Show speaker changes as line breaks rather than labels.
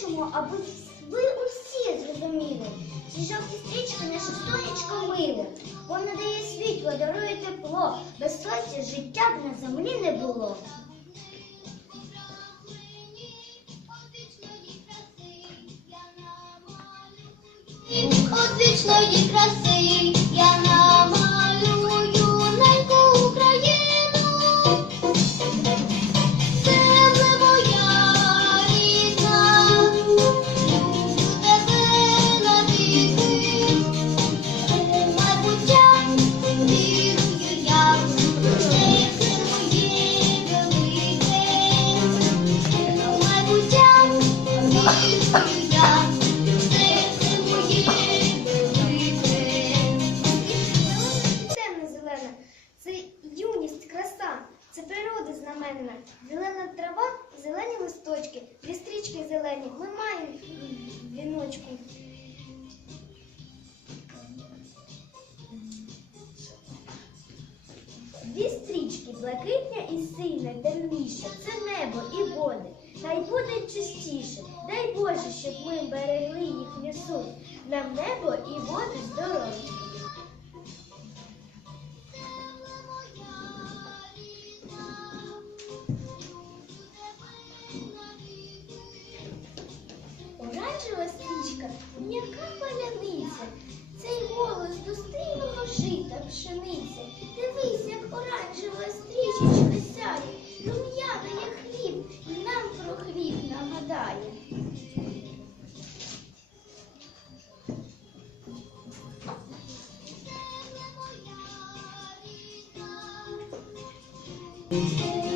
хочемо, аби ви усі зрозуміли. Ці жовті стрічки наше сонечко миле. Вона дає світло, дарує тепло. Без сонця життя б на землі не було.
От
знаменна. Зелена трава, зелені листочки, дві стрічки зелені. Ми маємо віночку. Дві стрічки, блакитня і синя, темніша, це небо і води. Хай буде чистіше, дай Боже, щоб ми берегли їхню суть. Нам небо і води здорові. Оранжева стрічка, м'яка паляниця, цей голос достигного жита пшениця. Дивись, як оранжева стрічечка сяє, рум'яна, як хліб, і нам про хліб нагадає.
Земля